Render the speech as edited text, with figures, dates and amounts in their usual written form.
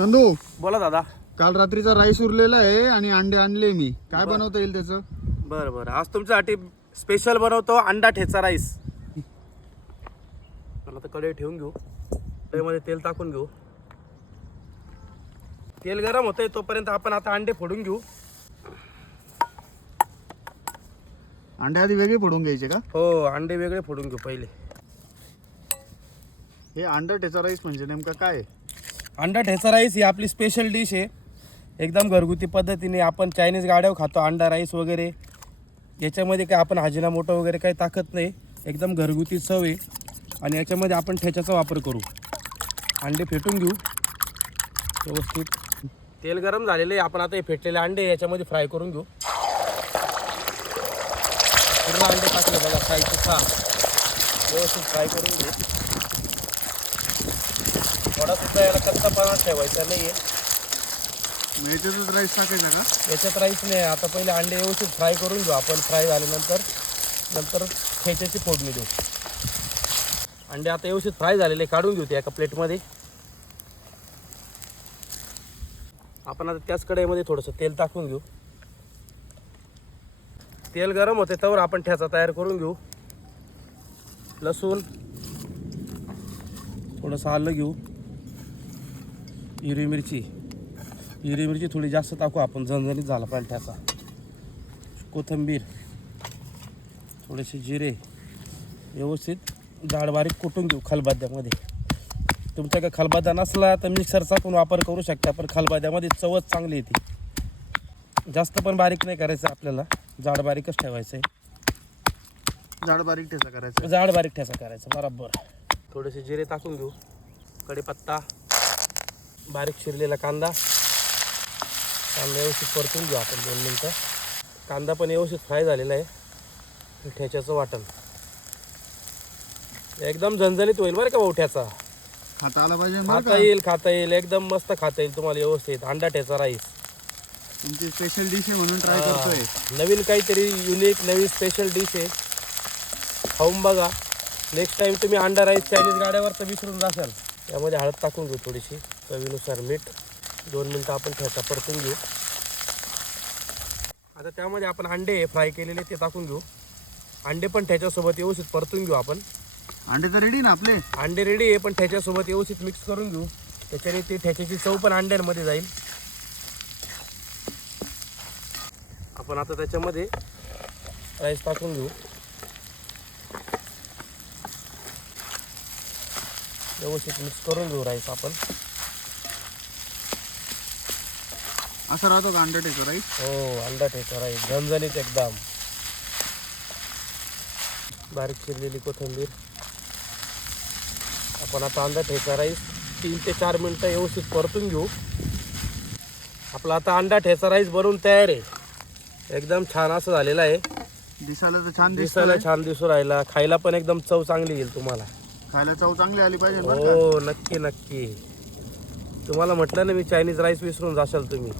नंदू बोला दादा. काल रात्रीचा राईस उरलेला आहे आणि अंडे आणले मी. काय बनवता येईल त्याचं? बरं बरं, आज तुमच्यासाठी स्पेशल बनवतो अंडा ठेचा राईस. मला तर कढई ठेवून घेऊ, कढईमध्ये तेल टाकून घेऊ. तेल गरम होतंय तोपर्यंत आपण आता अंडे फोडून घेऊ. अंडे आधी वेगळे फोडून घ्यायचे का? हो, अंडे वेगळे फोडून घेऊ पहिले. हे अंडा ठेचा राईस म्हणजे नेमका काय आहे? अंडा ठेचा राईस ही आपली स्पेशल डिश आहे. एकदम घरगुती पद्धतीने आपण चायनीज गाड्यावर खातो अंडा राईस वगैरे. याच्यामध्ये काय आपण अजिनामोटो वगैरे काही टाकत नाही, एकदम घरगुती चव आहे. आणि याच्यामध्ये आपण ठेच्याचा वापर करू. अंडे फेटून घेऊ व्यवस्थित. तेल गरम झालेले आहे, आपण आता हे फेटलेले अंडे याच्यामध्ये फ्राय करून घेऊ. पूर्ण अंडे टाकले बघा, फ्रायचे खा व्यवस्थित फ्राय करून घेऊ. थोडा सुद्धा याला कच्चापणा ठेवायचा नाही आहे. याच्यातच राईस टाकायचा का? याच्यात राईस नाही. आता पहिले अंडे व्यवस्थित फ्राय करून घेऊ आपण. फ्राय झाल्यानंतर ठेच्याची फोडणी देऊ. अंडे आता व्यवस्थित फ्राय झालेले काढून घेऊ ते एका प्लेटमध्ये. आपण आता त्याच कढईमध्ये थोडंसं तेल टाकून घेऊ. तेल गरम होते तवर आपण ठेचा तयार करून घेऊ. लसूण, थोडंसं आलं घेऊ, हिरवी मिरची थोडी जास्त टाकू आपण, झणझणीत झाला पाहिजे ठेचा. कोथिंबीर, थोडेसे जिरे व्यवस्थित जाड बारीक कुटून घेऊ खलबत्त्यामध्ये. तुमच्याकडे खलबत्ता नसला तर मिक्सरचा पण वापर करू शकता, पण खलबत्त्यामध्ये चवच चांगली येते. जास्त पण बारीक नाही करायचं आपल्याला, जाड बारीकच ठेवायचं आहे. जाड बारीक ठेचा करायचा? जाड बारीक ठेचा करायचा बरोबर. थोडेसे जिरे टाकून घेऊ, कढीपत्ता, बारीक चिरलेला कांदा व्यवस्थित परतून घेऊ आपण 2 मिनटं. कांदा पण व्यवस्थित फ्राय झालेला आहे. ठेच्याचं वाटण एकदम झणझणीत होईल बरं का भाऊ. ठेचा खाता आला पाहिजे. खाता येईल एकदम मस्त खाता येईल तुम्हाला व्यवस्थित. अंडा ठेचा राईस तुमची स्पेशल डिश आहे म्हणून ट्राय करतोय. नवीन काहीतरी युनिक नवीन स्पेशल डिश आहे, खाऊन बघा. नेक्स्ट टाइम तुम्ही अंडा राईस चायनीज गाड्यावर तर विसरून जाशाल. यामध्ये हळद टाकून घेऊ, थोडीशी चवीनुसार मीठ. 2 मिनटं आपण ठेचा परतून घेऊ. आता त्यामध्ये आपण अंडे फ्राय केलेले ते टाकून घेऊ. अंडे पण ठेच्यासोबत व्यवस्थित परतून घेऊ आपण. अंडे तर रेडी ना आपले? अंडे रेडी आहे, पण ठेच्यासोबत व्यवस्थित मिक्स करून घेऊ. त्याच्याने ती ठेच्याची चव पण अंड्यांमध्ये जाईल. आपण आता त्याच्यामध्ये राईस टाकून घेऊ. व्यवस्थित मिक्स करून घेऊ राईस आपण. असं राहतो का अंडा ठेचा राईस? हो, अंडा ठेचा राईस झणझणीत एकदम. बारीक चिरलेली कोथिंबीर. आपण आता अंडा ठेचा राईस 3 ते 4 मिनटं व्यवस्थित परतून घेऊ. आपला आता अंडा ठेचा राईस बनवून तयार आहे. एकदम छान असं झालेला आहे. दिसायला तर छान दिसायला छान दिसू राहिला, खायला पण एकदम चव चांगली येईल तुम्हाला. खायला चव चांगली आली पाहिजे बरं का? हो, नक्की नक्की. तुम्हाला म्हटलं ना मी, चायनीज राईस विसरून जाशाल तुम्ही.